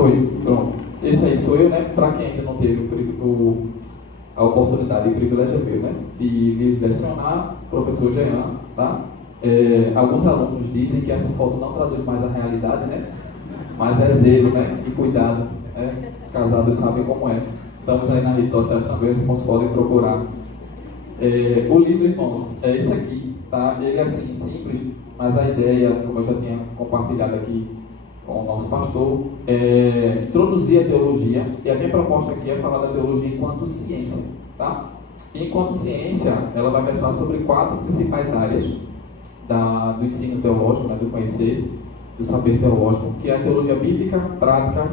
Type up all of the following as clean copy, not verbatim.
Foi, pronto. Esse aí sou eu, né? Para quem ainda não teve a oportunidade e o privilégio de ver, né? E lecionar, professor Jean, tá? Alguns alunos dizem que essa foto não traduz mais a realidade, né? Mas é zelo, né? E cuidado, né? Os casados sabem como é. Estamos aí nas redes sociais também, os irmãos podem procurar. O livro, irmãos, é esse aqui, tá? Ele é assim, simples, mas a ideia, como eu já tinha compartilhado aqui com o nosso pastor, é introduzir a teologia, e a minha proposta aqui é falar da teologia enquanto ciência, tá? E enquanto ciência, ela vai versar sobre 4 principais áreas do ensino teológico, né, do conhecer, do saber teológico, que é a teologia bíblica, prática,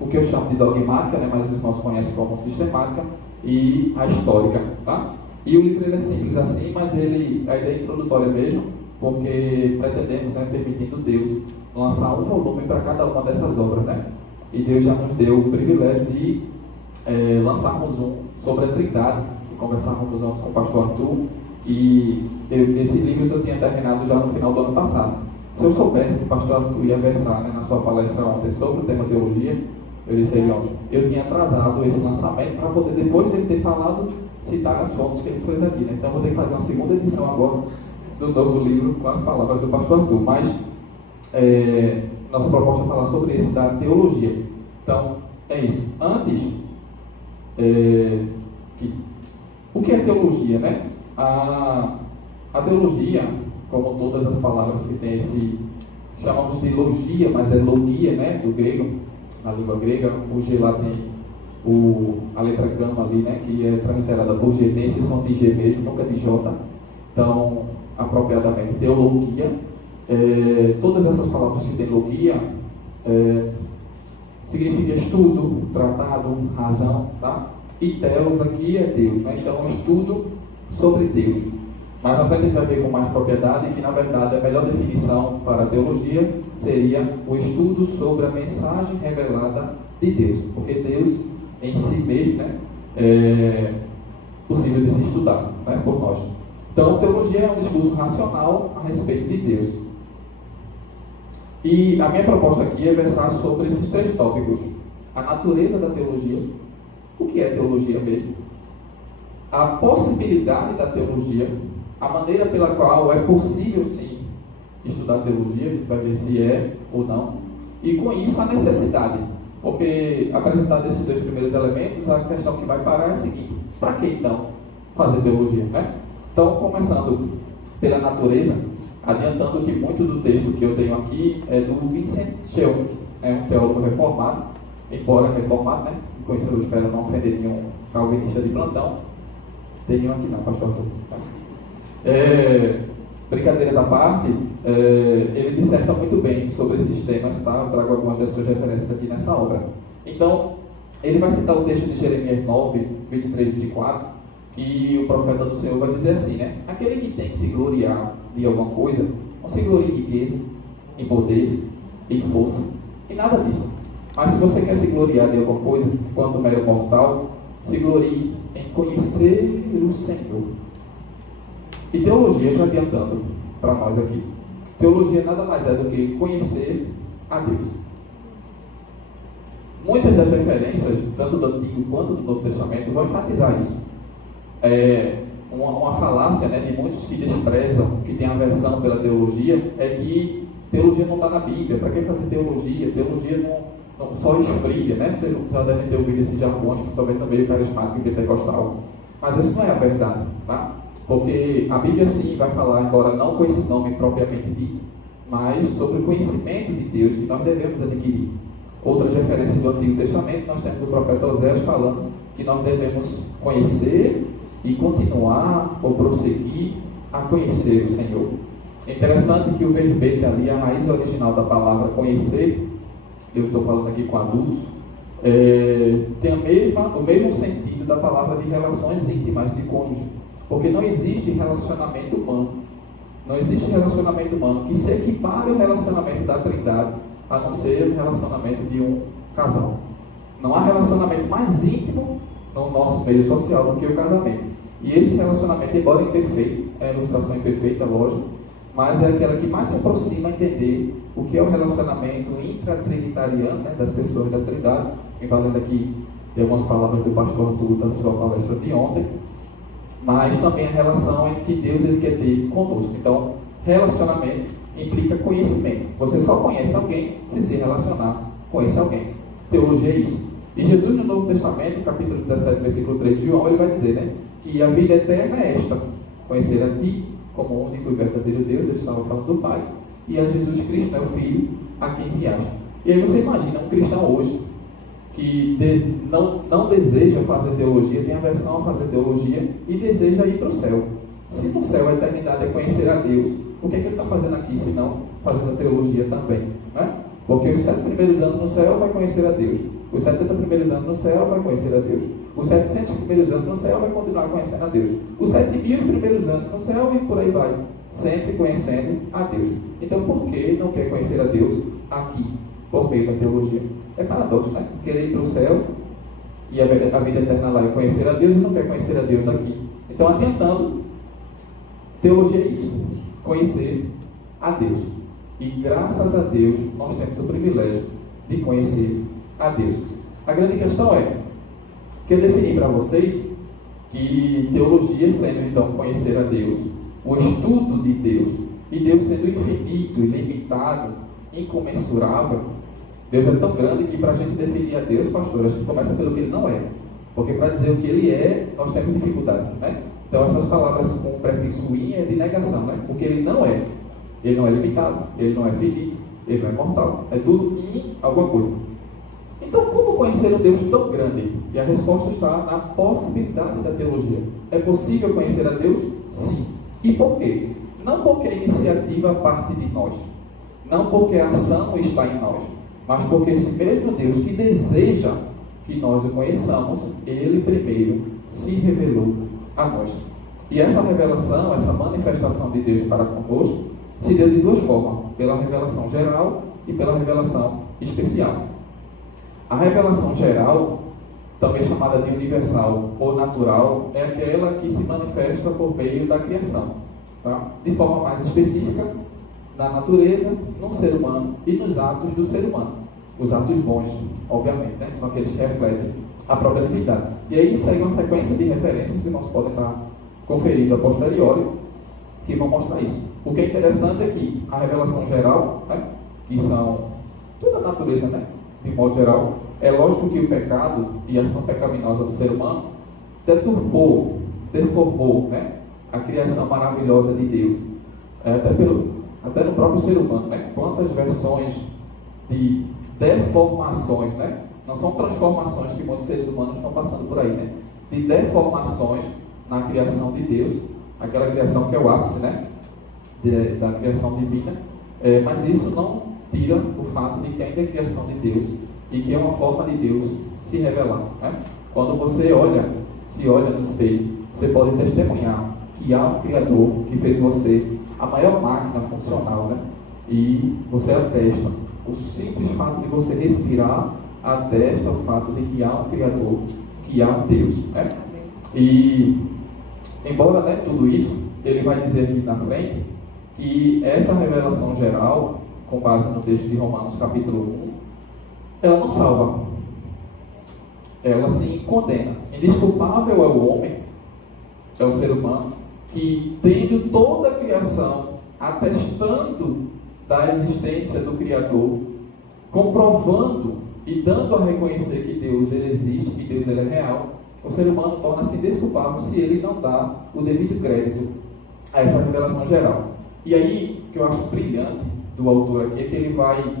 o que eu chamo de dogmática, né, mas os irmãos conhecem como sistemática, e a histórica, tá? E o livro ele é simples assim, mas a ideia é introdutória mesmo, porque pretendemos, né, permitindo Deus, lançar um volume para cada uma dessas obras, né? E Deus já nos deu o privilégio de lançarmos um sobre a Trindade, e conversarmos antes com o pastor Arthur, e esse livro eu tinha terminado já no final do ano passado. Se eu soubesse que o pastor Arthur ia versar, né, na sua palestra ontem sobre o tema teologia, eu disse a ele ontem, eu tinha atrasado esse lançamento para poder, depois dele ter falado, citar as fontes que ele fez aqui, né? Então vou ter que fazer uma segunda edição agora do novo livro com as palavras do pastor Arthur, mas nossa proposta é falar sobre esse da teologia. Então, é isso. Antes, o que é teologia, né? A teologia, como todas as palavras que tem chamamos de logia, mas é logia, né? Do grego, na língua grega, o G lá tem a letra gama ali, né? Que é transliterada por G, tem esse som de G mesmo, nunca de J. Então, apropriadamente, teologia. Todas essas palavras que tem logia significa estudo, tratado, razão, tá? E telos aqui é Deus, né? Então estudo sobre Deus. Mas na frente a gente vai ver com mais propriedade que na verdade a melhor definição para a teologia seria o estudo sobre a mensagem revelada de Deus, porque Deus em si mesmo, né, é possível de se estudar, né, por nós. Então teologia é um discurso racional a respeito de Deus. E a minha proposta aqui é versar sobre esses 3 tópicos: a natureza da teologia, o que é teologia mesmo, a possibilidade da teologia, a maneira pela qual é possível sim estudar teologia, a gente vai ver se é ou não, e com isso a necessidade, porque apresentado esses 2 primeiros elementos, a questão que vai parar é a seguinte: para que então fazer teologia, né? Então, começando pela natureza, adiantando que muito do texto que eu tenho aqui é do Vincent Schell, um teólogo reformado, embora reformado, né? Com isso eu espero não ofender nenhum calvinista de plantão. Tem nenhum aqui não, pastor Arthur. Brincadeiras à parte, ele disserta muito bem sobre esses temas, tá? Eu trago algumas das suas referências aqui nessa obra. Então, ele vai citar o texto de Jeremias 9, 23 e 24, que o profeta do Senhor vai dizer assim, né? Aquele que tem que se gloriar de alguma coisa, não se glorie em riqueza, em poder, em força, em nada disso. Mas se você quer se gloriar de alguma coisa, enquanto mero mortal, se glorie em conhecer o Senhor. E teologia, já adiantando para nós aqui, teologia nada mais é do que conhecer a Deus. Muitas das referências, tanto do Antigo quanto do Novo Testamento, vão enfatizar isso. Uma falácia, né, de muitos que desprezam, que tem aversão pela teologia, é que teologia não está na Bíblia. Para que fazer teologia? Teologia não só esfria, né? Vocês já devem ter ouvido esses jargões, principalmente no meio carismático e pentecostal. Mas isso não é a verdade, tá? Porque a Bíblia sim vai falar, embora não com esse nome propriamente dito, mas sobre o conhecimento de Deus que nós devemos adquirir. Outras referências do Antigo Testamento, nós temos o profeta Oséias falando que nós devemos conhecer e continuar ou prosseguir a conhecer o Senhor. É interessante que o verbete ali, a raiz original da palavra conhecer, eu estou falando aqui com adultos, tem o mesmo sentido da palavra de relações íntimas de cônjuge, porque não existe relacionamento humano, não existe relacionamento humano que se equipare ao relacionamento da Trindade, a não ser o relacionamento de um casal. Não há relacionamento mais íntimo no nosso meio social do que o casamento. E esse relacionamento, embora imperfeito, é a ilustração imperfeita, lógico, mas é aquela que mais se aproxima a entender o que é o relacionamento intratrinitariano, né, das pessoas da Trindade, me valendo aqui de algumas palavras do pastor Arthur da sua palestra de ontem, mas também a relação em que Deus ele quer ter conosco. Então, relacionamento implica conhecimento. Você só conhece alguém se relacionar com esse alguém. Teologia é isso. E Jesus, no Novo Testamento, capítulo 17, versículo 3 de João, ele vai dizer, né, que a vida eterna é esta: conhecer a Ti como o único e verdadeiro Deus, ele estava falando do Pai, e a Jesus Cristo, né, o Filho, a quem enviaste. E aí você imagina um cristão hoje que não deseja fazer teologia, tem aversão a fazer teologia e deseja ir para o céu. Se no céu a eternidade é conhecer a Deus, o que é que ele está fazendo aqui, se não fazendo a teologia também? Né? Porque os 7 primeiros anos no céu vai conhecer a Deus, os 70 primeiros anos no céu vai conhecer a Deus, os 700 primeiros anos no céu vai continuar conhecendo a Deus, os 7.000 primeiros anos no céu e por aí vai, sempre conhecendo a Deus. Então por que não quer conhecer a Deus aqui, por meio da teologia? É paradoxo, né? Querer ir para o céu e a vida eterna lá é conhecer a Deus e não quer conhecer a Deus aqui. Então, adiantando, teologia é isso: conhecer a Deus. E graças a Deus nós temos o privilégio de conhecer a Deus. A grande questão é que eu defini para vocês que teologia sendo então conhecer a Deus, o estudo de Deus, e Deus sendo infinito, ilimitado, incomensurável. Deus é tão grande que para a gente definir a Deus, pastor, a gente começa pelo que Ele não é. Porque para dizer o que Ele é, nós temos dificuldade, né? Então essas palavras com o prefixo in é de negação, né? Porque Ele não é. Ele não é limitado, Ele não é finito, Ele não é mortal. É tudo em alguma coisa. Então como conhecer um Deus tão grande? E a resposta está na possibilidade da teologia. É possível conhecer a Deus? Sim. E por quê? Não porque a iniciativa parte de nós. Não porque a ação está em nós. Mas porque esse mesmo Deus que deseja que nós o conheçamos, Ele primeiro se revelou a nós. E essa revelação, essa manifestação de Deus para conosco, se deu de duas formas: pela revelação geral e pela revelação especial. A revelação geral, também chamada de universal ou natural, é aquela que se manifesta por meio da criação, tá? De forma mais específica, na natureza, no ser humano e nos atos do ser humano. Os atos bons, obviamente, né? São aqueles que refletem a própria divindade. E aí segue uma sequência de referências que nós podemos estar conferindo a posteriori, que vão mostrar isso. O que é interessante é que a revelação geral, né? Que são toda a natureza, né? De modo geral, é lógico que o pecado e a ação pecaminosa do ser humano deturpou, deformou, né? A criação maravilhosa de Deus. Até no próprio ser humano, né? Quantas versões de deformações, né? Não são transformações que muitos seres humanos estão passando por aí, né? De deformações na criação de Deus, aquela criação que é o ápice, né? Da criação divina, mas isso não tira o fato de que ainda é criação de Deus e que é uma forma de Deus se revelar, né? Quando você se olha no espelho, você pode testemunhar que há um Criador que fez você a maior máquina funcional, né? E você atesta. O simples fato de você respirar atesta o fato de que há um Criador, que há um Deus, né? E, embora, né, tudo isso, ele vai dizer aqui na frente que essa revelação geral, com base no texto de Romanos capítulo 1, ela não salva. Ela sim condena. Indesculpável é o homem, é o ser humano, que tendo toda a criação atestando da existência do Criador, comprovando e dando a reconhecer que Deus ele existe, que Deus ele é real, o ser humano torna-se indesculpável se ele não dá o devido crédito a essa revelação geral. E aí, o que eu acho brilhante do autor aqui é que ele vai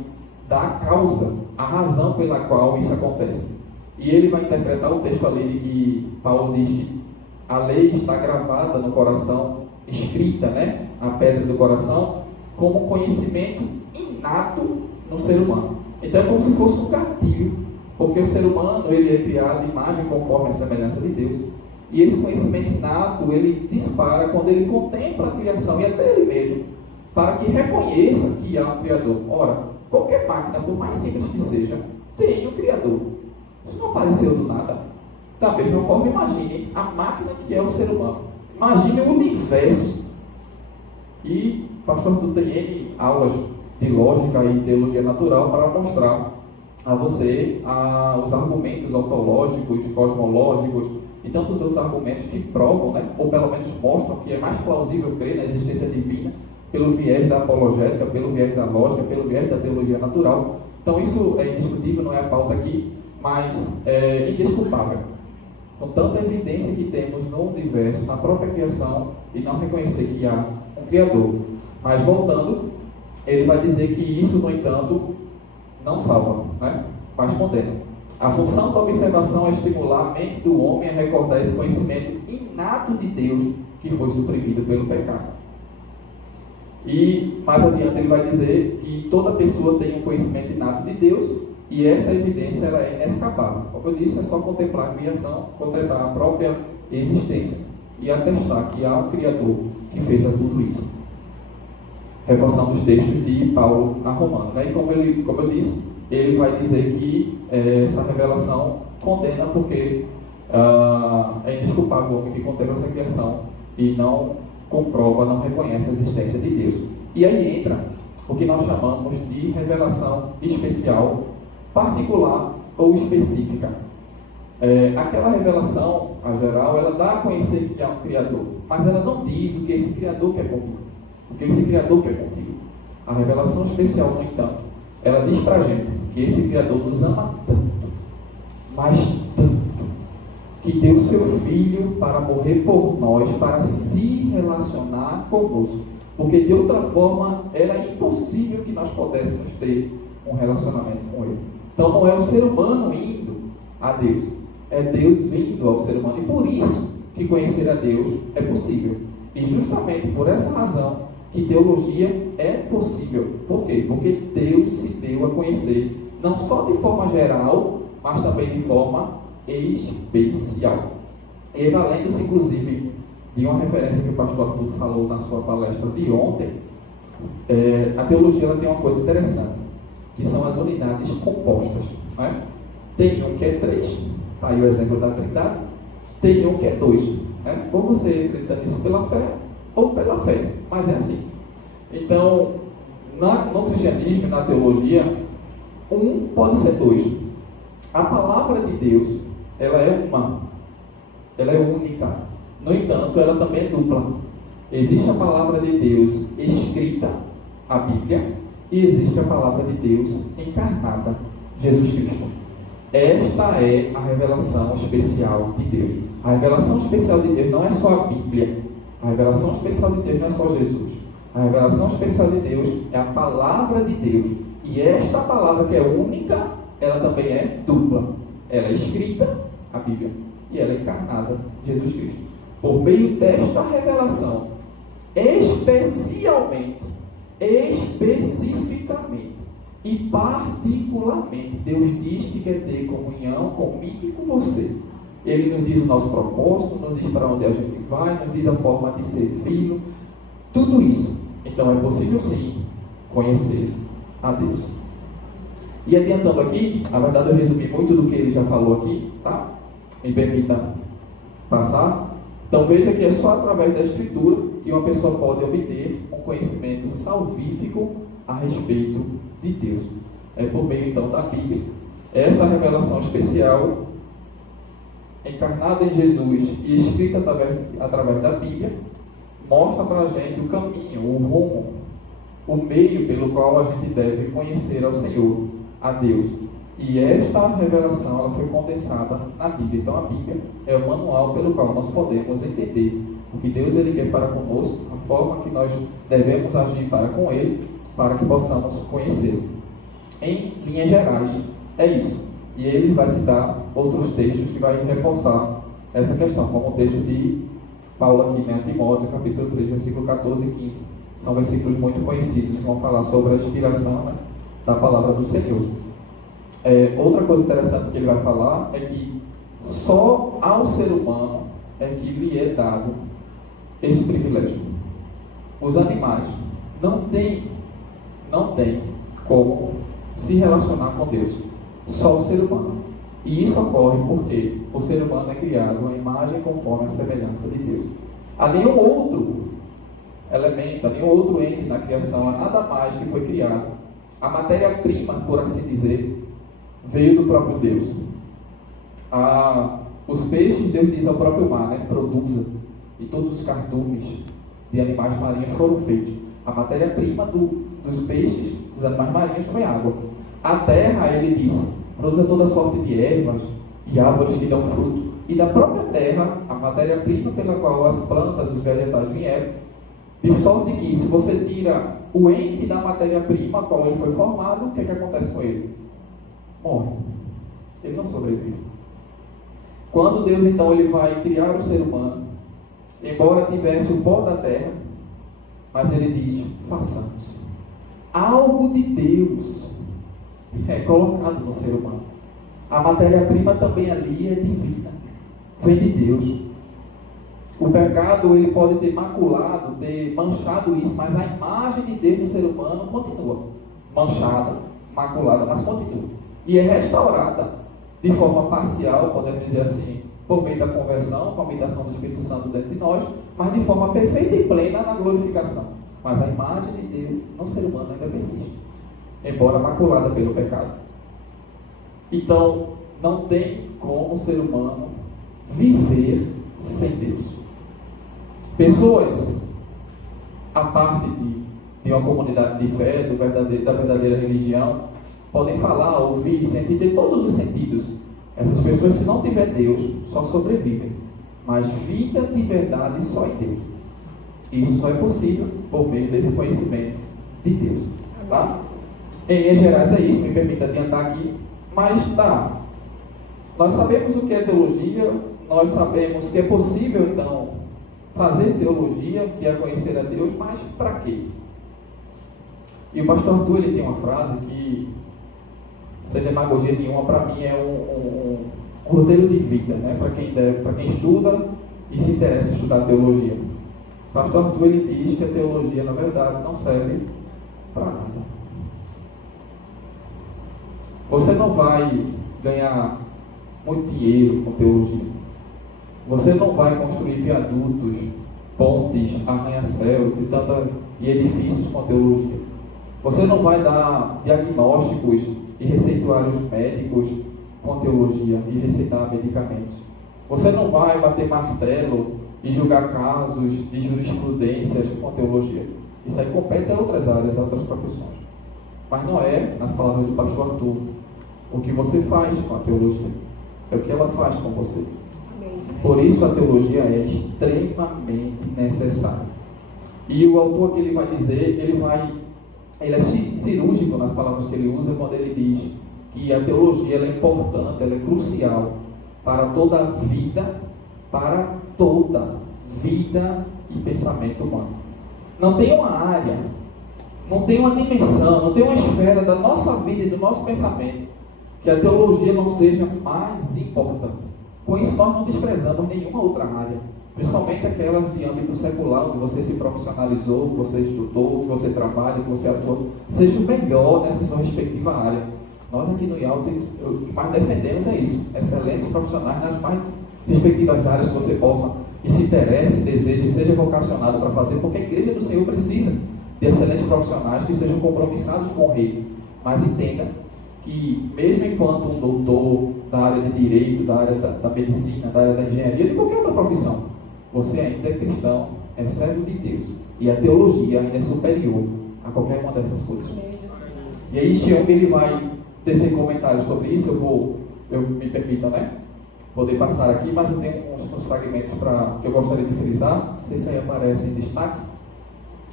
dar a causa, a razão pela qual isso acontece. E ele vai interpretar o texto ali de que Paulo diz que a lei está gravada no coração, escrita, né, na pedra do coração, como um conhecimento inato no ser humano. Então é como se fosse um gatilho, porque o ser humano ele é criado de imagem conforme a semelhança de Deus. E esse conhecimento inato, ele dispara quando ele contempla a criação e até ele mesmo, para que reconheça que há um Criador. Ora, qualquer máquina, por mais simples que seja, tem um Criador. Isso não apareceu do nada. Da mesma forma, imagine a máquina que é o ser humano. Imagine o universo. E o pastor Arthur tem N aulas de lógica e teologia natural para mostrar a você os argumentos ontológicos, cosmológicos e tantos outros argumentos que provam, né, ou pelo menos mostram que é mais plausível crer na existência divina pelo viés da apologética, pelo viés da lógica, pelo viés da teologia natural. Então isso é indiscutível, não é a pauta aqui, mas é indesculpável. Com tanta evidência que temos no universo, na própria criação, e não reconhecer que há um Criador. Mas voltando, ele vai dizer que isso, no entanto, não salva, né? Mas condena. A função da observação é estimular a mente do homem a recordar esse conhecimento inato de Deus que foi suprimido pelo pecado. E mais adiante ele vai dizer que toda pessoa tem um conhecimento inato de Deus e essa evidência ela é inescapável. Como eu disse, é só contemplar a criação, contemplar a própria existência e atestar que há um Criador que fez tudo isso. Reforçando os textos de Paulo a Romano. Né? E como eu disse, ele vai dizer que essa revelação condena porque é indesculpável o homem que contempla essa criação e não comprova, não reconhece a existência de Deus. E aí entra o que nós chamamos de revelação especial, particular ou específica. Aquela revelação, a geral, ela dá a conhecer que há um Criador, mas ela não diz o que esse Criador quer comigo, o que esse Criador quer contigo. A revelação especial, no entanto, ela diz para a gente que esse Criador nos ama tanto, mas tanto, que deu seu Filho para morrer por nós, para se relacionar conosco. Porque de outra forma era impossível que nós pudéssemos ter um relacionamento com Ele. Então não é o ser humano indo a Deus, é Deus vindo ao ser humano. E por isso que conhecer a Deus é possível. E justamente por essa razão que teologia é possível. Por quê? Porque Deus se deu a conhecer, não só de forma geral, mas também de forma especial. E valendo-se inclusive de uma referência que o pastor Arthur falou na sua palestra de ontem, a teologia ela tem uma coisa interessante, que são as unidades compostas. Né? Tem um que é 3, está aí o exemplo da Trindade, tem um que é 2. Né? Ou você acredita nisso pela fé, ou pela fé, mas é assim. Então, no cristianismo e na teologia, um pode ser 2. A palavra de Deus, ela é uma, ela é única. No entanto, ela também é dupla. Existe a palavra de Deus escrita, a Bíblia, e existe a palavra de Deus encarnada, Jesus Cristo. Esta é a revelação especial de Deus. A revelação especial de Deus não é só a Bíblia. A revelação especial de Deus não é só Jesus. A revelação especial de Deus é a palavra de Deus. E esta palavra, que é única, ela também é dupla. Ela é escrita, a Bíblia, e ela é encarnada, Jesus Cristo. Por meio desta revelação, especificamente e particularmente, Deus diz que quer ter comunhão comigo e com você. Ele nos diz o nosso propósito, nos diz para onde a gente vai, nos diz a forma de ser filho, tudo isso. Então é possível sim conhecer a Deus. E adiantando aqui, na verdade eu resumi muito do que ele já falou aqui, tá? Me permita passar. Então veja que é só através da Escritura que uma pessoa pode obter um conhecimento salvífico a respeito de Deus. É por meio então da Bíblia. Essa revelação especial, encarnada em Jesus e escrita através da Bíblia, mostra para a gente o caminho, o rumo, o meio pelo qual a gente deve conhecer ao Senhor, a Deus. E esta revelação ela foi condensada na Bíblia. Então a Bíblia é o manual pelo qual nós podemos entender o que Deus ele quer para conosco, a forma que nós devemos agir para com Ele, para que possamos conhecê-lo. Em linhas gerais, é isso. E ele vai citar outros textos que vai reforçar essa questão, como o texto de Paulo aqui, né, Timóteo, capítulo 3, versículo 14 e 15. São versículos muito conhecidos que vão falar sobre a inspiração, né, da palavra do Senhor. Outra coisa interessante que ele vai falar é que só ao ser humano é que lhe é dado esse privilégio. Os animais não têm como se relacionar com Deus. Só o ser humano. E isso ocorre porque o ser humano é criado à imagem conforme a semelhança de Deus. A nenhum outro elemento, nenhum outro ente na criação, nada mais que foi criado. A matéria-prima, por assim dizer, veio do próprio Deus. Os peixes, Deus diz ao próprio mar, né? Produza. E todos os cardumes de animais marinhos foram feitos. A matéria-prima dos peixes, dos animais marinhos, foi água. A terra, ele disse, produza toda sorte de ervas e árvores que dão fruto. E da própria terra, a matéria-prima pela qual as plantas, os vegetais vieram, de sorte que, se você tira o ente da matéria-prima, a qual ele foi formado, o que acontece com ele? Morre. Ele não sobrevive. Quando Deus, então, ele vai criar o ser humano, embora tivesse o pó da terra, mas ele diz, façamos. Algo de Deus é colocado no ser humano. A matéria-prima também ali é divina. Vem de Deus. O pecado, ele pode ter maculado, ter manchado isso, mas a imagem de Deus no ser humano continua. Manchada, maculada, mas continua. E é restaurada de forma parcial, podemos dizer assim, por meio da conversão, com a habitação do Espírito Santo dentro de nós, mas de forma perfeita e plena na glorificação. Mas a imagem de Deus no ser humano ainda persiste, embora maculada pelo pecado. Então, não tem como o ser humano viver sem Deus. Pessoas, a parte de uma comunidade de fé, da verdadeira religião, podem falar, ouvir, sentir, ter todos os sentidos. Essas pessoas, se não tiver Deus, só sobrevivem. Mas vida de verdade só em Deus. E isso só é possível por meio desse conhecimento de Deus. Tá? Em linhas gerais é isso, me permita adiantar aqui. Mas tá, nós sabemos o que é teologia, nós sabemos que é possível, então, fazer teologia, que é conhecer a Deus, mas para quê? E o pastor Arthur, ele tem uma frase que, sem demagogia nenhuma, para mim é um roteiro de vida, né? Para quem estuda e se interessa em estudar teologia. O pastor Arthur, ele diz que a teologia, na verdade, não serve para nada. Você não vai ganhar muito dinheiro com teologia. Você não vai construir viadutos, pontes, arranha-céus e edifícios com teologia. Você não vai dar diagnósticos e receituários médicos com teologia e receitar medicamentos. Você não vai bater martelo e julgar casos de jurisprudências com teologia. Isso aí compete a outras áreas, a outras profissões. Mas não é, nas palavras do pastor Arthur, o que você faz com a teologia. É o que ela faz com você. Por isso a teologia é extremamente necessária. E o autor que ele vai dizer, ele é cirúrgico nas palavras que ele usa quando ele diz que a teologia ela é importante, ela é crucial para toda a vida e pensamento humano. Não tem uma área, não tem uma dimensão, não tem uma esfera da nossa vida e do nosso pensamento que a teologia não seja mais importante. Com isso, nós não desprezamos nenhuma outra área, principalmente aquelas de âmbito secular, onde você se profissionalizou, que você estudou, que você trabalha, que você atua. Seja o melhor nessa sua respectiva área. Nós aqui no IALT, o que mais defendemos é isso, excelentes profissionais nas mais respectivas áreas que você possa e se interesse, deseje, seja vocacionado para fazer, porque a Igreja do Senhor precisa de excelentes profissionais que sejam compromissados com o reino. Mas entenda que, mesmo enquanto um doutor da área de direito, da área da medicina, da área da engenharia, de qualquer outra profissão, você ainda é cristão, é servo de Deus. E a teologia ainda é superior a qualquer uma dessas coisas. E aí, Xiong, ele vai tecer comentários sobre isso. Eu me permito, né? Poder passar aqui, mas eu tenho uns fragmentos que eu gostaria de frisar. Não sei se aí aparece em destaque.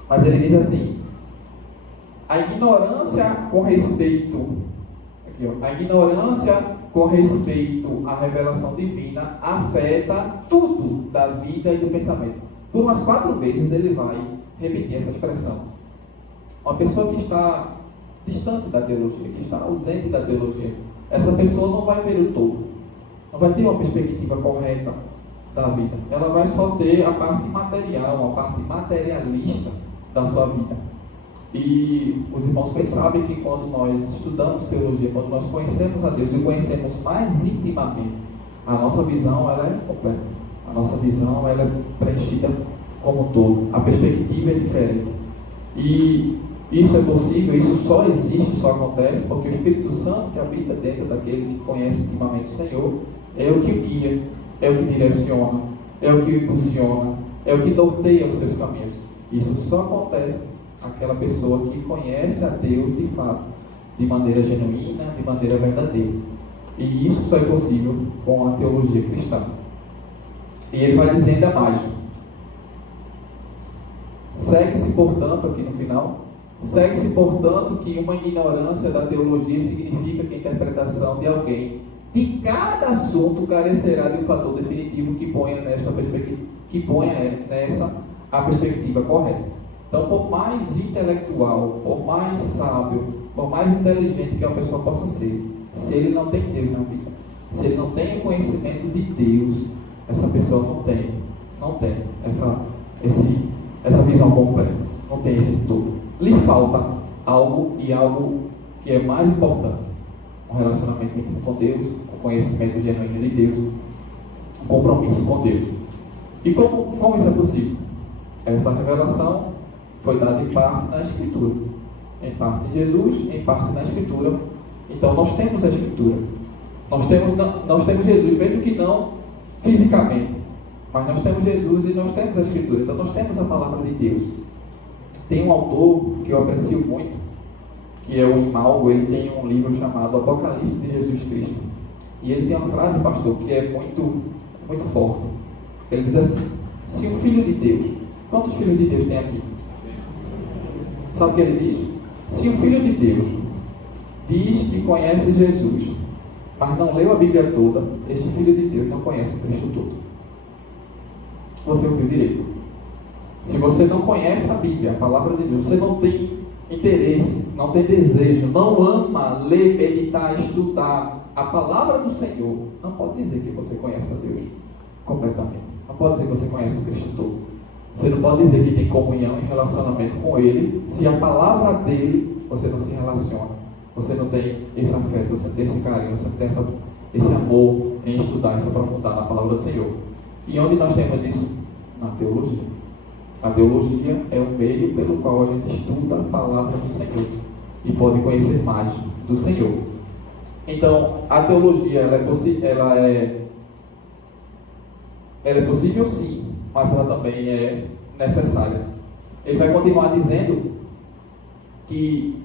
Mas ele diz assim: a ignorância com respeito à revelação divina afeta tudo da vida e do pensamento. Por umas 4 vezes ele vai repetir essa expressão. Uma pessoa que está distante da teologia, que está ausente da teologia, essa pessoa não vai ver o todo, não vai ter uma perspectiva correta da vida. Ela vai só ter a parte material, a parte materialista da sua vida. E os irmãos bem sabem que quando nós estudamos teologia, quando nós conhecemos a Deus e conhecemos mais intimamente, a nossa visão ela é completa. A nossa visão ela é preenchida como um todo. A perspectiva é diferente. E isso é possível, isso só existe, só acontece porque o Espírito Santo que habita dentro daquele que conhece intimamente o Senhor é o que o guia, é o que direciona, é o que o impulsiona, é o que norteia os seus caminhos. Isso só acontece aquela pessoa que conhece a Deus de fato, de maneira genuína, de maneira verdadeira. E isso só é possível com a teologia cristã. E ele vai dizendo a mais. Segue-se, portanto, aqui no final, segue-se, portanto, que uma ignorância da teologia significa que a interpretação de alguém de cada assunto carecerá de um fator definitivo que ponha nessa a perspectiva correta. Então, por mais intelectual, por mais sábio, por mais inteligente que a pessoa possa ser, se ele não tem Deus na vida, se ele não tem o conhecimento de Deus, essa pessoa não tem essa visão completa, não tem esse todo. Lhe falta algo, e algo que é mais importante: um relacionamento íntimo com Deus, um conhecimento genuíno de Deus, um compromisso com Deus. E como isso é possível? Essa revelação foi dada em parte na Escritura, em parte em Jesus, em parte na Escritura. Então nós temos a Escritura, nós temos Jesus, mesmo que não fisicamente, mas nós temos Jesus e nós temos a Escritura. Então nós temos a palavra de Deus. Tem um autor que eu aprecio muito, que é o Imalgo. Ele tem um livro chamado Apocalipse de Jesus Cristo, e ele tem uma frase, pastor, que é muito, muito forte. Ele diz assim: se o Filho de Deus, quantos filhos de Deus tem aqui? Sabe o que ele diz? Se o Filho de Deus diz que conhece Jesus, mas não leu a Bíblia toda, este Filho de Deus não conhece o Cristo todo. Você ouviu direito. Se você não conhece a Bíblia, a palavra de Deus, você não tem interesse, não tem desejo, não ama ler, meditar, estudar a palavra do Senhor, não pode dizer que você conhece a Deus completamente. Não pode dizer que você conhece o Cristo todo. Você não pode dizer que tem comunhão e relacionamento com Ele, se a palavra dele você não se relaciona. Você não tem esse afeto, você não tem esse carinho, você não tem esse amor em estudar e se aprofundar na palavra do Senhor. E onde nós temos isso? Na teologia. A teologia é o meio pelo qual a gente estuda a palavra do Senhor e pode conhecer mais do Senhor. Então, a teologia ela é possível sim, mas ela também é necessária. Ele vai continuar dizendo que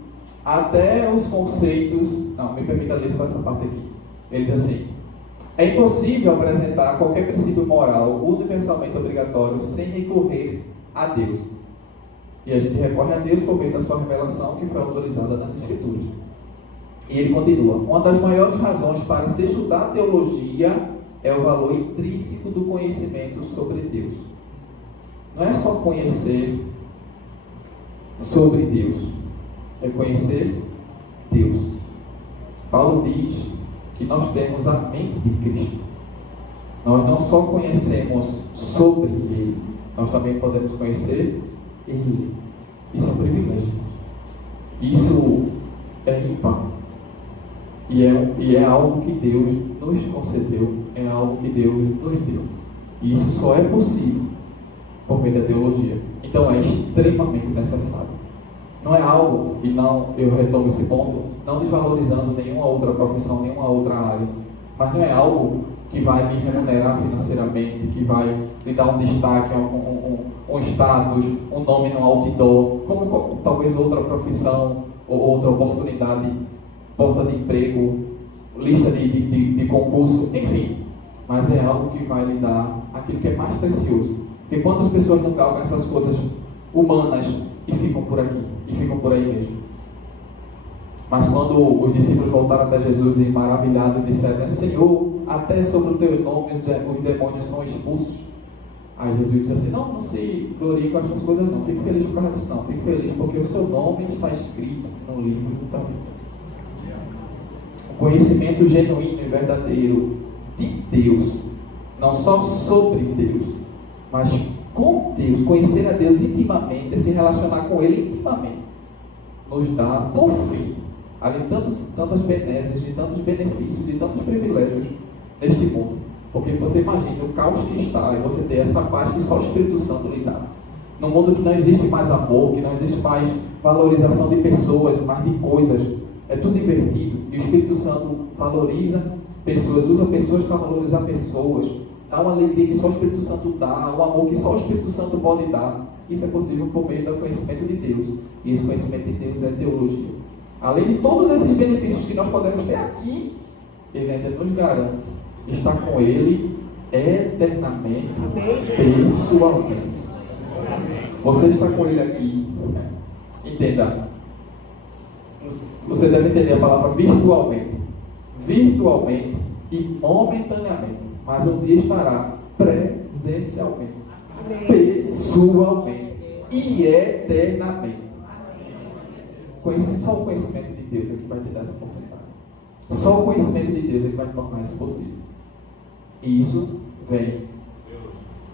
até os conceitos... Não, me permita ler só essa parte aqui. Ele diz assim: é impossível apresentar qualquer princípio moral universalmente obrigatório sem recorrer a Deus. E a gente recorre a Deus por meio da sua revelação, que foi autorizada nas Escrituras. E ele continua: uma das maiores razões para se estudar a teologia é o valor intrínseco do conhecimento sobre Deus. Não é só conhecer sobre Deus, é conhecer Deus. Paulo diz que nós temos a mente de Cristo. Nós não só conhecemos sobre Ele, nós também podemos conhecer Ele. Isso é um privilégio. Isso é ímpar. E é algo que Deus nos concedeu, é algo que Deus nos deu. E isso só é possível por meio da teologia. Então é extremamente necessário. Não é algo, e não, eu retomo esse ponto, não desvalorizando nenhuma outra profissão, nenhuma outra área, mas não é algo que vai me remunerar financeiramente, que vai me dar um destaque, um status, um nome no outdoor, como talvez outra profissão ou outra oportunidade, porta de emprego, lista de concurso, enfim. Mas é algo que vai lhe dar aquilo que é mais precioso. Porque quantas pessoas não galgam essas coisas humanas e ficam por aqui, e ficam por aí mesmo. Mas quando os discípulos voltaram até Jesus e maravilhados disseram: Senhor, até sobre o teu nome os demônios são expulsos. Aí Jesus disse assim: não se glorie com essas coisas não, fique feliz por causa disso não, fique feliz porque o seu nome está escrito no livro da vida. O conhecimento genuíno e verdadeiro de Deus, não só sobre Deus, mas com Deus, conhecer a Deus intimamente, se relacionar com Ele intimamente, nos dá, por fim, além de tantas benesses, de tantos benefícios, de tantos privilégios neste mundo. Porque você imagina o caos que está e você ter essa paz que só o Espírito Santo lhe dá. Num mundo que não existe mais amor, que não existe mais valorização de pessoas, mais de coisas, é tudo invertido. E o Espírito Santo valoriza pessoas, usa pessoas para valorizar pessoas. Dá uma alegria que só o Espírito Santo dá, um amor que só o Espírito Santo pode dar. Isso é possível por meio do conhecimento de Deus. E esse conhecimento de Deus é teologia. Além de todos esses benefícios que nós podemos ter aqui, Ele ainda nos garante estar com Ele eternamente, pessoalmente. Você está com Ele aqui, né? Entenda. Você deve entender a palavra virtualmente. Virtualmente e momentaneamente. Mas um dia estará presencialmente, pessoalmente e eternamente. Só o conhecimento de Deus é que vai te dar essa oportunidade. Só o conhecimento de Deus é que vai tornar isso possível. E isso vem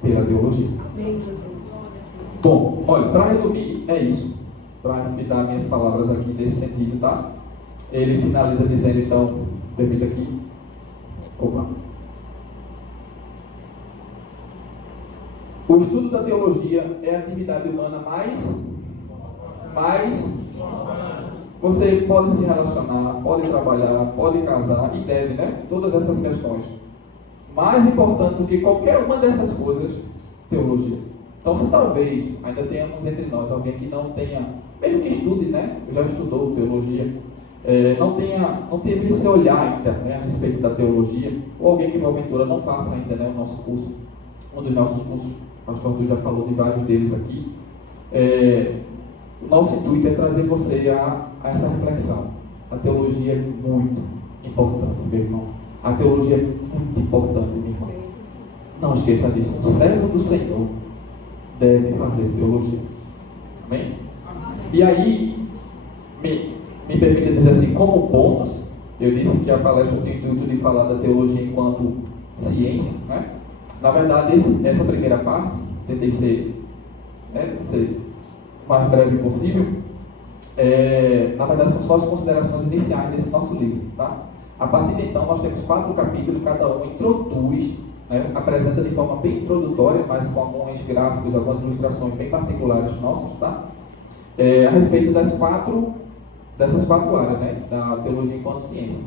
pela teologia. Bom, olha, para resumir, é isso. Para dar minhas palavras aqui nesse sentido, tá? Ele finaliza dizendo, então, permita aqui. Opa. O estudo da teologia é a atividade humana mais você pode se relacionar, pode trabalhar, pode casar e deve, né? Todas essas questões. Mais importante do que qualquer uma dessas coisas, teologia. Então, se talvez ainda tenhamos entre nós alguém que não tenha, mesmo que estude, né? Já estudou teologia, não teve esse olhar ainda, né, a respeito da teologia, ou alguém que porventura não faça ainda, né, o nosso curso, um dos nossos cursos, o pastor Arthur já falou de vários deles aqui. O nosso intuito é trazer você a essa reflexão. A teologia é muito importante, meu irmão. A teologia é muito importante, meu irmão. Não esqueça disso. Um servo do Senhor deve fazer teologia. Amém? E aí, me permita dizer assim, como bônus, eu disse que a palestra tem o intuito de falar da teologia enquanto ciência, né? Na verdade, essa primeira parte, tentei ser o mais breve possível. Na verdade, são só as considerações iniciais desse nosso livro, tá? A partir de então, nós temos 4 capítulos, cada um introduz, né, apresenta de forma bem introdutória, mas com alguns gráficos, algumas ilustrações bem particulares nossas, tá? A respeito dessas quatro áreas, né, da teologia enquanto ciência.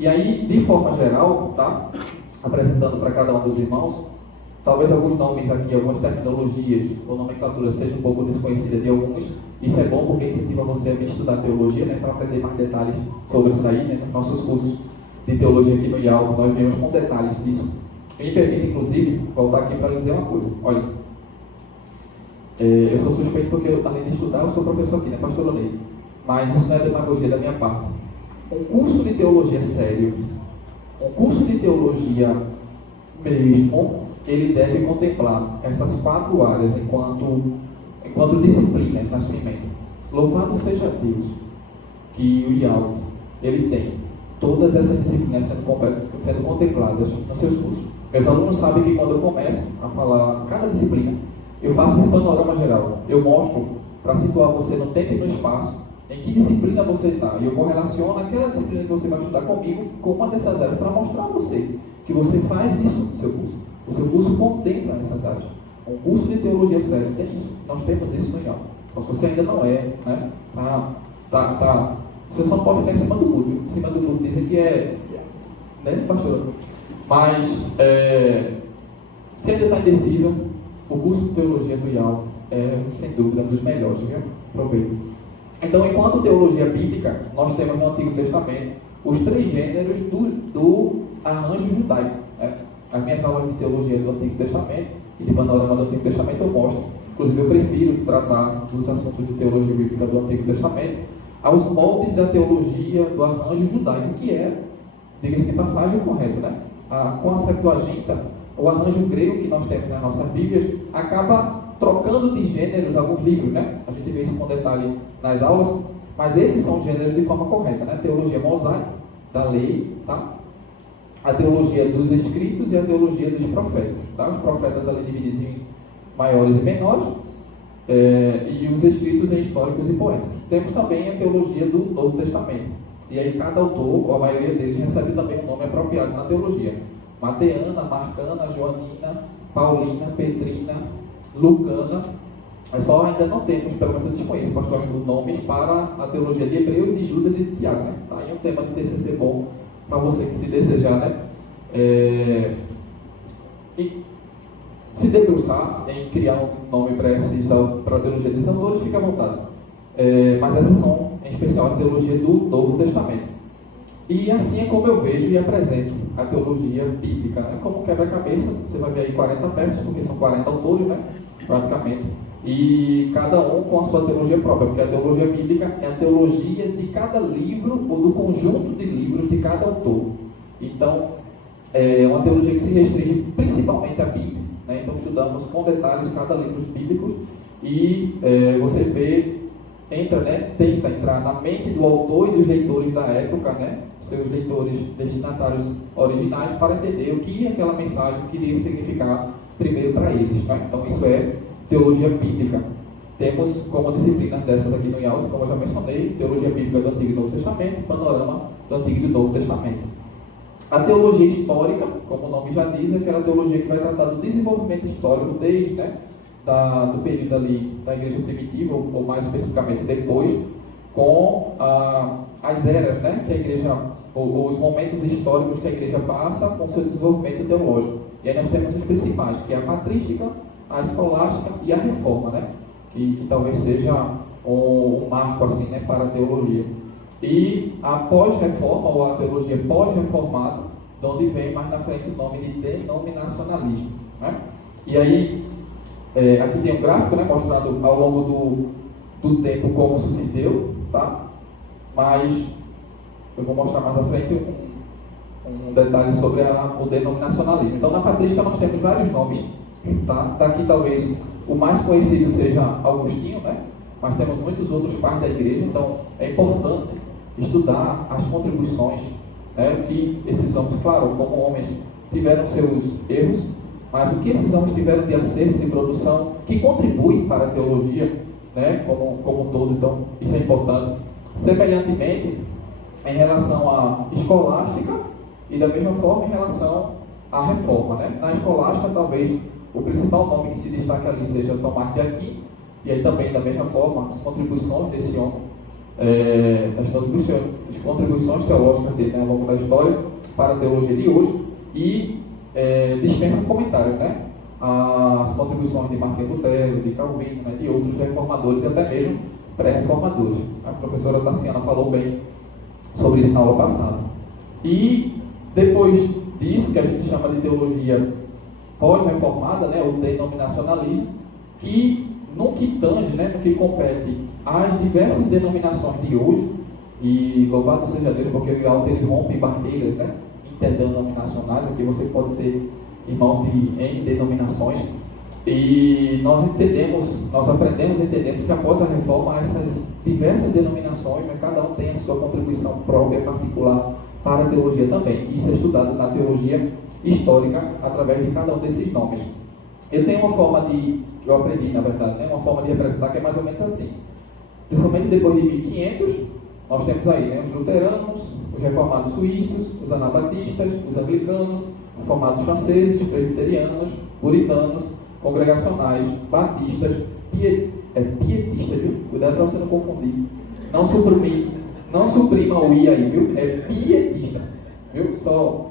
E aí, de forma geral, tá? Apresentando para cada um dos irmãos, talvez alguns nomes aqui, algumas terminologias ou nomenclatura sejam um pouco desconhecidas de alguns. Isso é bom porque incentiva você a vir estudar teologia, né, para aprender mais detalhes sobre isso aí, né, nos nossos cursos de teologia aqui no IALT, nós vemos com detalhes disso. Me permite, inclusive, voltar aqui para dizer uma coisa. Olha, eu sou suspeito porque, além de estudar, eu sou professor aqui, né, pastor Ney. Mas isso não é demagogia da minha parte. Um curso de teologia sério, um curso de teologia mesmo, ele deve contemplar essas 4 áreas enquanto disciplinas na sua emenda. Louvado seja Deus que o IALT, ele tem todas essas disciplinas sendo contempladas nos seus cursos. Meus alunos sabem que quando eu começo a falar cada disciplina, eu faço esse panorama geral. Eu mostro para situar você no tempo e no espaço em que disciplina você está. E eu correlaciono aquela disciplina que você vai estudar comigo com uma dessas áreas para mostrar a você que você faz isso no seu curso. O seu curso contempla essas áreas. Um curso de teologia séria tem isso. Nós temos isso no IALT. Então, se você ainda não é, né, você só pode ficar em cima do muro. Em cima do muro dizem que é, né, pastor? Mas, se ainda está indeciso, o curso de teologia do IALT é, sem dúvida, um dos melhores, viu? Aproveita. Então, enquanto teologia bíblica, nós temos no Antigo Testamento os 3 gêneros do arranjo judaico. Né? As minhas aulas de teologia do Antigo Testamento e de panorama do Antigo Testamento eu mostro. Inclusive, eu prefiro tratar dos assuntos de teologia bíblica do Antigo Testamento aos moldes da teologia do arranjo judaico, que é, diga-se de passagem, correto, né? Com a Septuaginta, o arranjo grego que nós temos nas nossas Bíblias acaba trocando de gêneros alguns livros, né? A gente vê isso com detalhe nas aulas, mas esses são gêneros de forma correta, né? Teologia mosaica, da lei, tá? A teologia dos escritos e a teologia dos profetas, tá? Os profetas ali divididos em maiores e menores, e os escritos em históricos e poéticos. Temos também a teologia do Novo Testamento, e aí cada autor, ou a maioria deles, recebe também um nome apropriado na teologia. Mateana, Marcana, Joanina, Paulina, Petrina, Lucana. Mas só ainda não temos, pelo menos eu desconheço, pastor, nomes para a teologia de Hebreu, de Judas e de Tiago, né? Tá aí um tema de TCC bom para você que se desejar, né? E se debruçar em criar um nome para a teologia de São Louros, fica à vontade. Mas essas são, em especial, a teologia do Novo Testamento. E assim é como eu vejo e apresento a teologia bíblica, né? Como quebra-cabeça, você vai ver aí 40 peças, porque são 40 autores, né? Praticamente. E cada um com a sua teologia própria, porque a teologia bíblica é a teologia de cada livro ou do conjunto de livros de cada autor. Então, é uma teologia que se restringe principalmente à Bíblia, né? Então, estudamos com detalhes cada livro bíblico e você vê, tenta entrar na mente do autor e dos leitores da época, né? Seus leitores destinatários originais, para entender o que aquela mensagem queria significar primeiro para eles, né? Então, isso é teologia bíblica. Temos como disciplinas dessas aqui no IALT, como eu já mencionei, teologia bíblica do Antigo e Novo Testamento, panorama do Antigo e do Novo Testamento. A teologia histórica, como o nome já diz, é aquela teologia que vai tratar do desenvolvimento histórico desde, do período ali da igreja primitiva, ou mais especificamente depois, com as eras, né, que a igreja, ou os momentos históricos que a igreja passa com seu desenvolvimento teológico. E aí nós temos os principais, que é a patrística, a escolástica e a reforma, né? Que talvez seja um marco assim, né, para a teologia. E a pós-reforma, ou a teologia pós-reformada, de onde vem mais na frente o nome de denominacionalismo, né? E aí, aqui tem um gráfico, né, mostrando ao longo do tempo como sucedeu, tá? Mas eu vou mostrar mais à frente um detalhe sobre o denominacionalismo. Então, na patrística nós temos vários nomes. Tá aqui talvez o mais conhecido seja Augustinho, né? Mas temos muitos outros pais da igreja, então é importante estudar as contribuições, né, que esses homens, claro, como homens, tiveram seus erros, mas o que esses homens tiveram de acerto, de produção, que contribui para a teologia, né, como um todo. Então isso é importante. Semelhantemente, em relação à escolástica e da mesma forma em relação à reforma, né? Na escolástica, talvez o principal nome que se destaca ali seja Tomás de Aquino, e aí também, da mesma forma, as contribuições desse homem, as contribuições teológicas dele, né, ao longo da história para a teologia de hoje, e dispensa comentários, né? As contribuições de Martinho Lutero, de Calvino, né, de outros reformadores e até mesmo pré-reformadores. A professora Tassiana falou bem sobre isso na aula passada. E depois disso, que a gente chama de teologia pós-reformada, né, o denominacionalismo, que no que tange, né, no que compete às diversas denominações de hoje, e louvado seja Deus, porque o IALT ele rompe barreiras, né, interdenominacionais. Aqui você pode ter irmãos de N denominações, e nós aprendemos e entendemos que após a reforma, essas diversas denominações, né, cada um tem a sua contribuição própria, particular, para a teologia também. Isso é estudado na teologia histórica através de cada um desses nomes. Eu tenho uma forma que eu aprendi, na verdade, né, uma forma de representar que é mais ou menos assim. Principalmente depois de 1500, nós temos aí, né, os luteranos, os reformados suíços, os anabatistas, os anglicanos, reformados franceses, presbiterianos, puritanos, congregacionais, batistas, pietistas, viu? Cuidado para você não confundir. Não suprima o I aí, viu? É pietista, viu? Só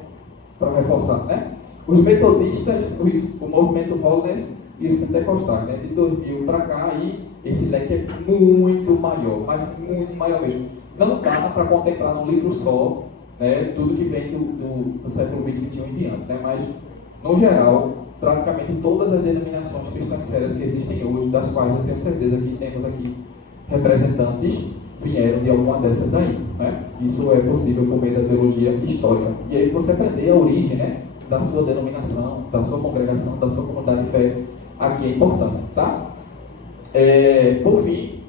para reforçar, né? Os metodistas, o movimento Holiness e os pentecostais, né? De 2000 para cá, aí esse leque é muito maior, mas muito maior mesmo. Não dá para contemplar num livro só, né, tudo que vem do século XX, XXI em diante, né? Mas, no geral, praticamente todas as denominações cristãs sérias que existem hoje, das quais eu tenho certeza que temos aqui representantes, vieram de alguma dessas daí, né? Isso é possível por meio da teologia histórica. E aí você aprender a origem, né, da sua denominação, da sua congregação, da sua comunidade de fé, aqui é importante, tá? Por fim,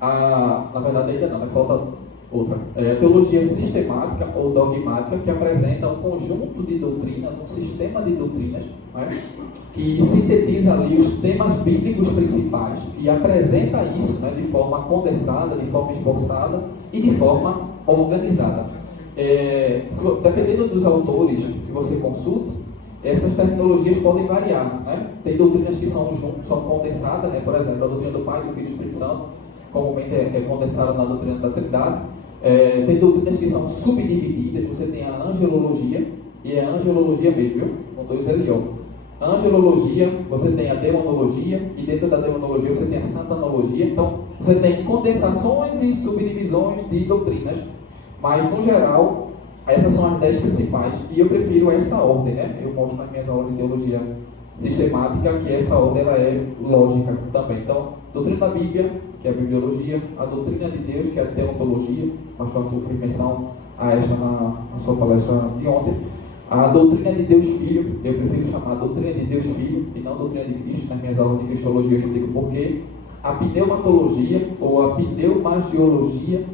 na verdade ainda não, né? Falta outra. A teologia sistemática ou dogmática, que apresenta um conjunto de doutrinas, um sistema de doutrinas, né, que sintetiza ali os temas bíblicos principais e apresenta isso, né, de forma condensada, de forma esboçada e de forma organizada. Dependendo dos autores que você consulta, essas terminologias podem variar, né? Tem doutrinas que são condensadas, né? Por exemplo, a doutrina do Pai, do Filho e do Espírito Santo, comumente é condensada na doutrina da Trindade. Tem doutrinas que são subdivididas. Você tem a angelologia, e é a angelologia mesmo, viu? Com dois L-O. Angelologia, você tem a demonologia, e dentro da demonologia você tem a santanologia. Então, você tem condensações e subdivisões de doutrinas, mas, no geral, essas são as 10 principais, e eu prefiro essa ordem, né? Eu mostro nas minhas aulas de teologia sistemática que essa ordem ela é lógica também. Então, doutrina da Bíblia, que é a bibliologia, a doutrina de Deus, que é a teontologia, o pastor Arthur fez menção a esta na sua palestra de ontem. A doutrina de Deus Filho, eu prefiro chamar doutrina de Deus Filho e não doutrina de Cristo. Nas minhas aulas de Cristologia eu explico por quê. A pneumatologia ou a pneumagiologia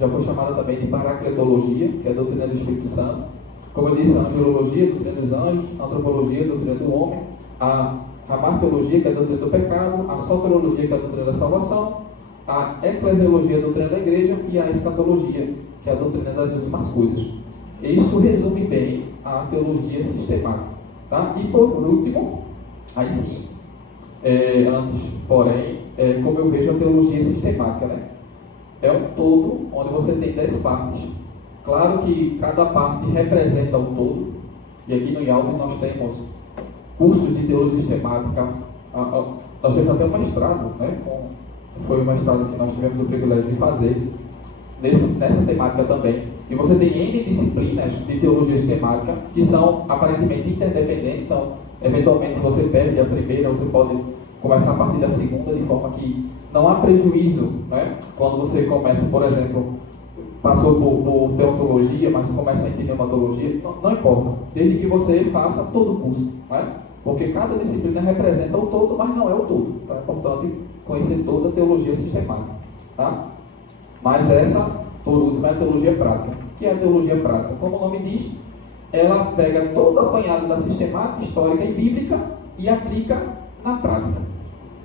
já foi chamada também de paracletologia, que é a doutrina do Espírito Santo. Como eu disse, a angelologia, a doutrina dos anjos, a antropologia, a doutrina do homem, a marteologia, que é a doutrina do pecado, a soterologia, que é a doutrina da salvação, a eclesiologia, a doutrina da igreja, e a escatologia, que é a doutrina das últimas coisas. Isso resume bem a teologia sistemática. Tá? E por último, aí sim, antes, porém, como eu vejo a teologia sistemática, né? É um todo onde você tem 10 partes. Claro que cada parte representa o todo, e aqui no IALT nós temos cursos de teologia sistemática, nós temos até um mestrado, né? Foi o mestrado que nós tivemos o privilégio de fazer nessa temática também. E você tem N disciplinas de teologia sistemática que são aparentemente interdependentes. Então, eventualmente, se você perde a primeira, você pode começar a partir da segunda, de forma que não há prejuízo, né? Quando você começa, por exemplo, passou por teontologia, mas começa em pneumatologia, não importa, desde que você faça todo o curso, né? Porque cada disciplina representa o todo, mas não é o todo. Então é importante conhecer toda a teologia sistemática, tá? Mas essa, por último, é a teologia prática. O que é a teologia prática? Como o nome diz, ela pega todo o apanhado da sistemática, histórica e bíblica e aplica na prática.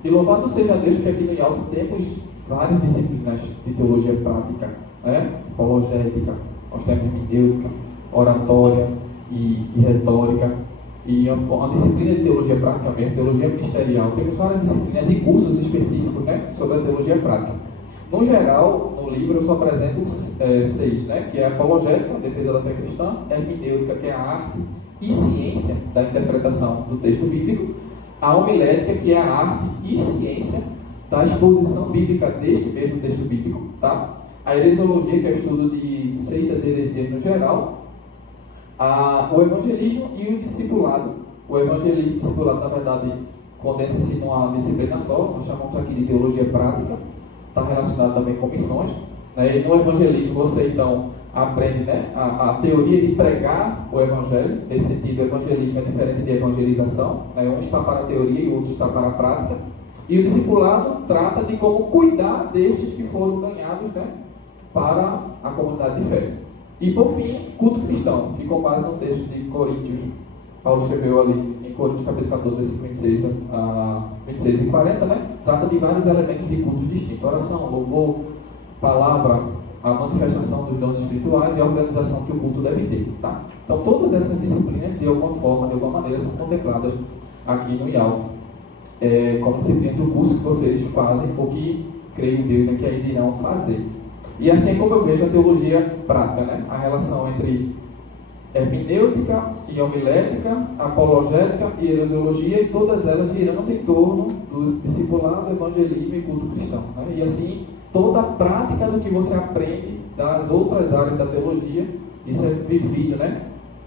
E louvado seja Deus que aqui no IALT temos várias disciplinas de teologia prática, né? Apologética, nós temos hermenêutica, oratória e retórica, e uma disciplina de teologia prática mesmo, teologia ministerial. Temos várias disciplinas e cursos específicos, né, sobre a teologia prática. No geral, no livro eu só apresento 6, né, que é a apologética, a defesa da fé cristã, hermenêutica, que é a arte e ciência da interpretação do texto bíblico, a homilética, que é a arte e ciência da exposição bíblica deste mesmo texto bíblico, tá? A heresiologia, que é o estudo de seitas e heresias no geral, o evangelismo e o discipulado. O evangelismo e o discipulado, na verdade, condensa-se numa disciplina só, nós chamamos aqui de teologia prática, está relacionado também com missões, né? E no evangelismo você então aprende, né, a teoria de pregar o evangelho. Nesse sentido, o evangelismo é diferente de evangelização, né? Um está para a teoria e o outro está para a prática. E o discipulado trata de como cuidar destes que foram ganhados, né, para a comunidade de fé. E por fim, culto cristão, que com base no texto de Coríntios, Paulo escreveu ali em Coríntios capítulo 14, versículo 26 e 40, né, trata de vários elementos de culto distintos: oração, louvor, palavra, a manifestação dos dons espirituais e a organização que o culto deve ter, tá? Então todas essas disciplinas, de alguma forma, de alguma maneira, são contempladas aqui no IALT, como disciplina do curso que vocês fazem, ou que, creio em Deus, né, que ainda irão fazer. E assim é como eu vejo a teologia prática, né? A relação entre hermenêutica e homilética, apologética e heresiologia, e todas elas girando em torno do discipulado, evangelismo e culto cristão, né? E assim, toda a prática do que você aprende das outras áreas da teologia, isso é vivido, né,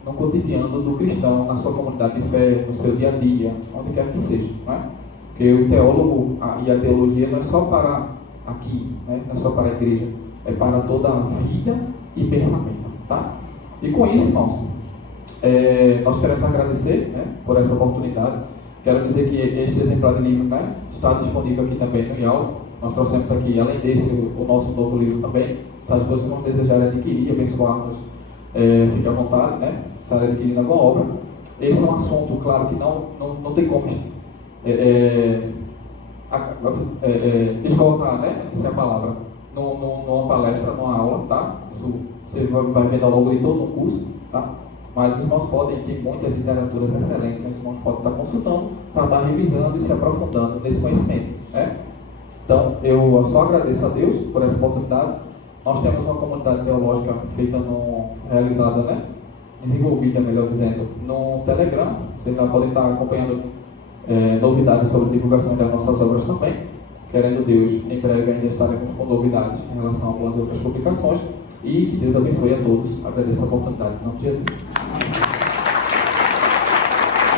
no cotidiano do cristão, na sua comunidade de fé, no seu dia a dia, onde quer que seja, né? Porque o teólogo e a teologia não é só para aqui, né? Não é só para a igreja, é para toda a vida e pensamento, tá? E com isso, irmãos, nós queremos agradecer, né, por essa oportunidade. Quero dizer que este exemplar de livro, né, está disponível aqui também no IAL. Nós trouxemos aqui, além desse, o nosso novo livro também. Está disponível se desejarem adquirir, abençoar-nos, fique à vontade, né, estar adquirindo alguma obra. Esse é um assunto, claro, que não tem como esgotar, né, essa é a palavra, numa palestra, numa aula, tá? Isso você vai vendo ao longo de todo o curso, tá? Mas os irmãos podem ter muitas literaturas excelentes, os irmãos podem estar consultando para estar revisando e se aprofundando nesse conhecimento, né? Então, eu só agradeço a Deus por essa oportunidade. Nós temos uma comunidade teológica realizada, né? Desenvolvida, melhor dizendo, no Telegram. Vocês já podem estar acompanhando novidades sobre divulgação das nossas obras também. Querendo Deus, em breve ainda estaremos com novidades em relação a algumas outras publicações. E que Deus abençoe a todos. Agradeço a oportunidade. Em nome de Jesus.